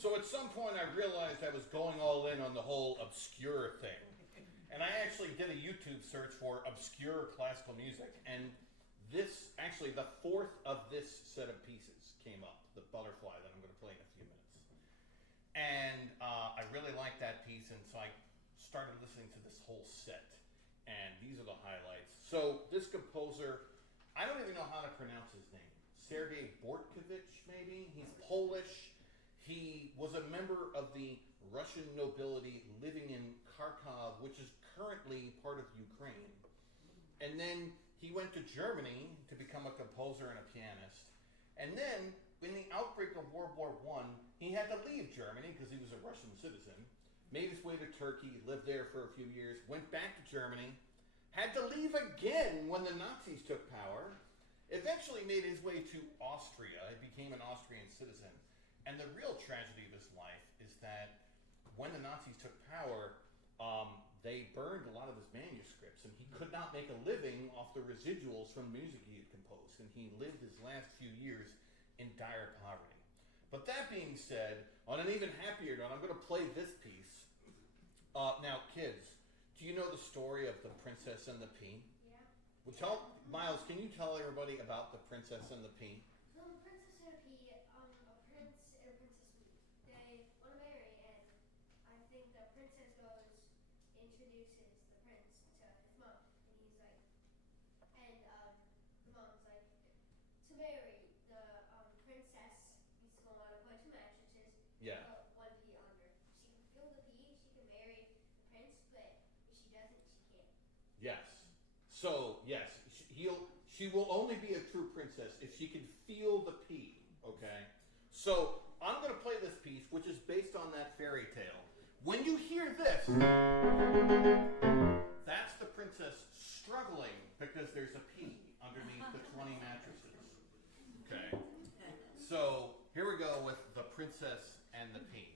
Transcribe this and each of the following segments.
So at some point I realized I was going all in on the whole obscure thing. And I actually did a YouTube search for obscure classical music, and this, actually the fourth of this set of pieces came up, the Butterfly that I'm going to play in a few minutes. And I really liked that piece, and so I started listening to this whole set. And these are the highlights. So this composer, I don't even know how to pronounce his name. Serge Bortkiewicz, maybe? He's Polish. He was a member of the Russian nobility living in Kharkov, which is currently part of Ukraine. And then he went to Germany to become a composer and a pianist. And then, in the outbreak of World War I, he had to leave Germany because he was a Russian citizen, made his way to Turkey, lived there for a few years, went back to Germany, had to leave again when the Nazis took power, eventually made his way to Austria, he became an Austrian citizen. And the real tragedy of his life is that when the Nazis took power, they burned a lot of his manuscripts, and he could not make a living off the residuals from music he had composed, and he lived his last few years in dire poverty. But that being said, on an even happier note, I'm going to play this piece. Now, kids, do you know the story of the Princess and the Pea? Yeah. Well, Miles, can you tell everybody about the Princess and the Pea? So the Princess and a Pea, a prince and a princess, they want to marry, and I think the princess introduces the prince to his mom, and he's like, and the mom's like, to marry the princess needs to go on a bunch of mattresses. Yeah. Put one pea on her. She can feel the pea, she can marry the prince, but if she doesn't, she can't. Yes. So, yes, she will only be a true princess if she can feel the pea, okay? So, I'm going to play this piece, which is based on that fairy tale. When you hear this, that's the princess struggling because there's a pea underneath the 20 mattresses, okay? So, here we go with the Princess and the Pea.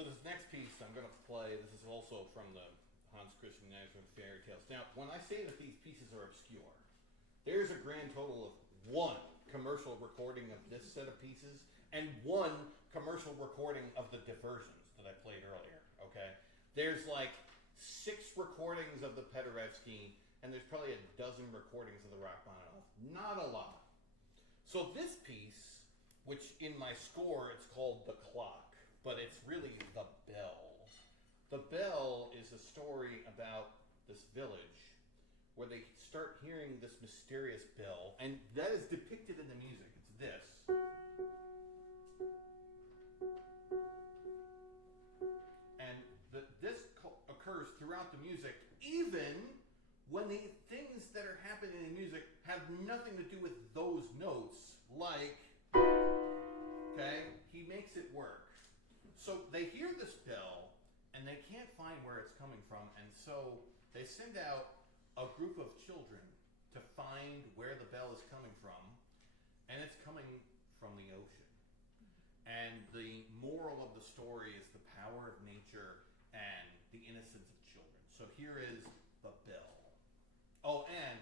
So this next piece I'm going to play, this is also from the Hans Christian Andersen fairy tales. Now, when I say that these pieces are obscure, there's a grand total of one commercial recording of this set of pieces and one commercial recording of the diversions that I played earlier, okay? There's like 6 recordings of the Paderewski, and there's probably a dozen recordings of the Rachmaninoff. Not a lot. So this piece, which in my score it's called The Clock, but it's really The Bell. The Bell is a story about this village where they start hearing this mysterious bell, and that is depicted in the music. It's this. And this occurs throughout the music, even when the things that are happening in the music have nothing to do with those notes, like, okay, he makes it work. So they hear this bell, and they can't find where it's coming from, and so they send out a group of children to find where the bell is coming from, and it's coming from the ocean. And the moral of the story is the power of nature and the innocence So here is the bell. Oh, and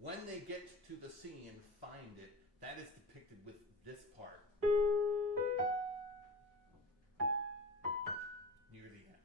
when they get to the sea and find it, that is depicted with this part near the end.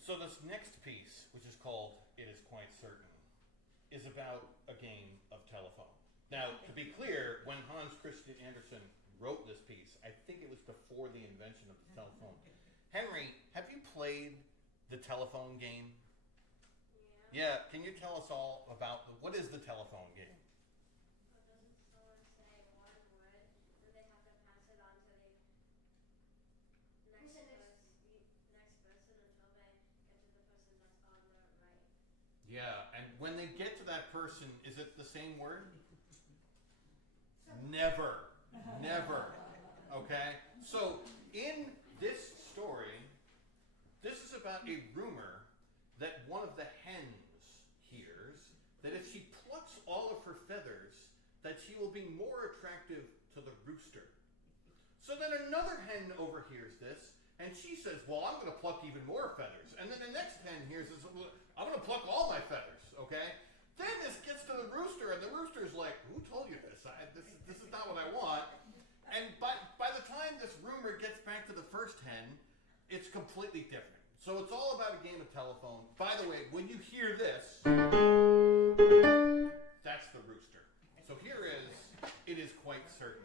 So this next piece, which is called It Is Quite Certain, is about a game of telephone. Now, to be clear, when Hans Christian Andersen wrote this piece, I think it was before the invention of the telephone. Henry, have you played the telephone game? Yeah, can you tell us all about what is the telephone game? Doesn't someone say one word, then they have to pass it on to the next person until they get to the person that's on the right. Yeah, and when they get to that person, is it the same word? Never. Never. Okay? So, in this story, this is about a rumor that one of the hens hears that if she plucks all of her feathers, that she will be more attractive to the rooster. So then another hen overhears this, and she says, well, I'm going to pluck even more feathers. And then the next hen hears this, I'm going to pluck all my feathers, okay? Then this gets to the rooster, and the rooster's like, who told you this? This is not what I want. And by the time this rumor gets back to the first hen, it's completely different. So it's all about a game of telephone. By the way, when you hear this, that's the rooster. So here is It Is Quite Certain.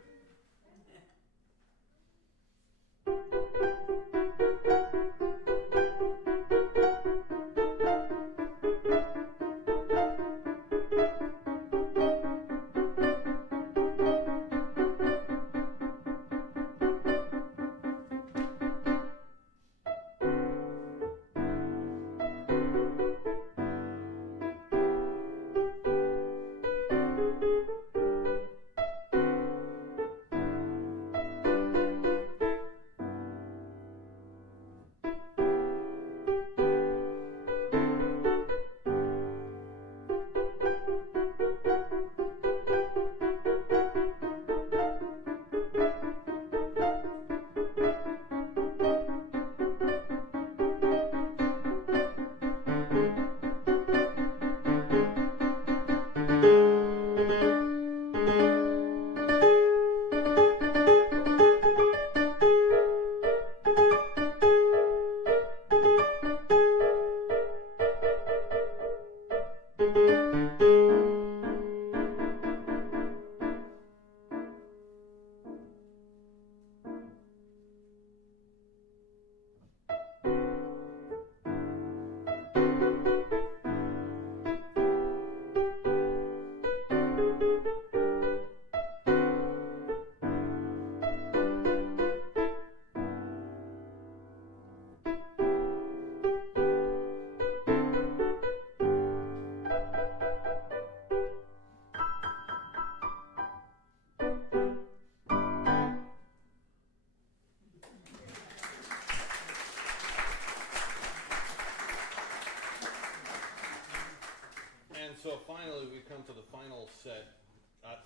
finally we come to the final set,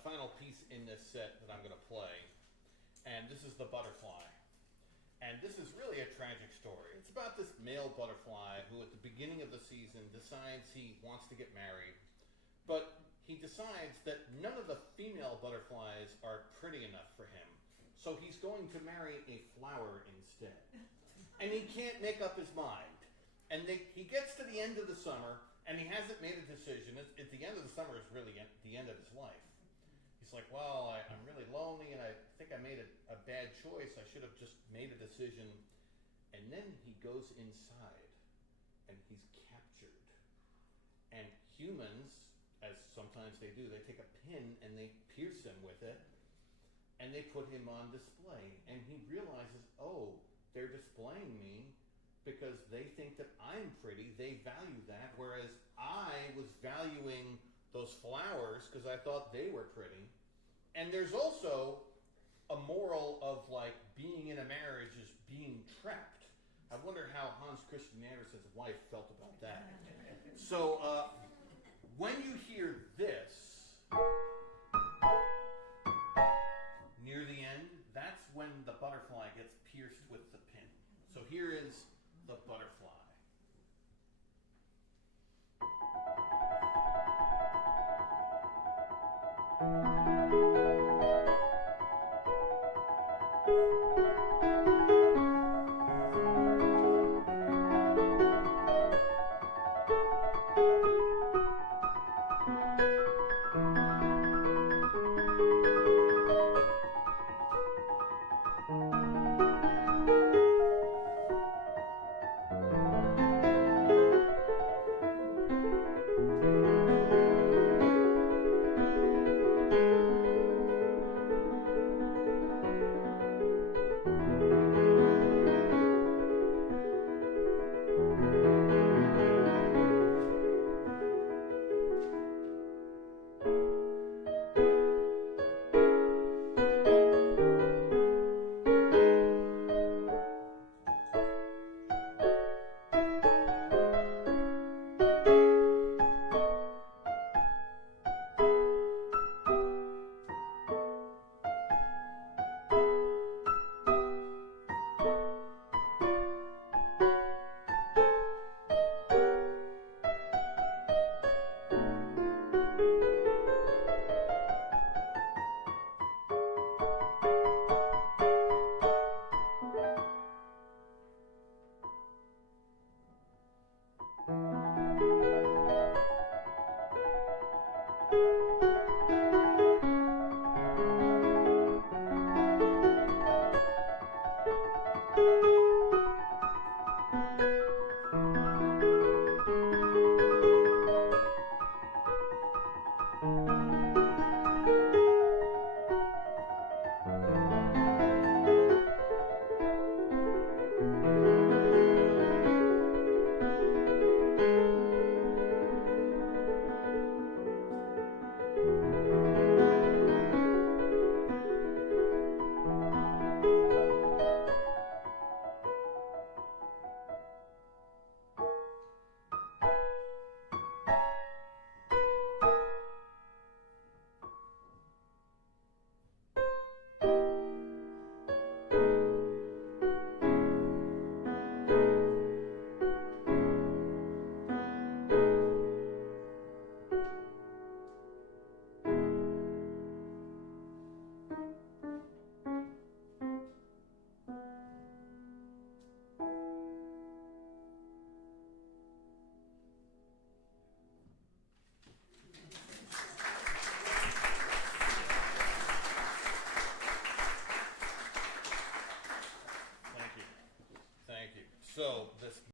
final piece in this set that I'm going to play, and this is the butterfly. And this is really a tragic story. It's about this male butterfly who at the beginning of the season decides he wants to get married, but he decides that none of the female butterflies are pretty enough for him. So he's going to marry a flower instead. And he can't make up his mind. And he gets to the end of the summer, and he hasn't made a decision. At the end of the summer is really the end of his life. He's like, well, I'm really lonely, and I think I made a bad choice. I should have just made a decision. And then he goes inside, and he's captured. And humans, as sometimes they do, they take a pin and they pierce him with it, and they put him on display. And he realizes, oh, they're displaying me because they think that I'm pretty. They value that, whereas I was valuing those flowers because I thought they were pretty. And there's also a moral of like being in a marriage is being trapped. I wonder how Hans Christian Andersen's wife felt about that. So when you hear this near the end, that's when the butterfly gets pierced with the pin. So here is the butterfly.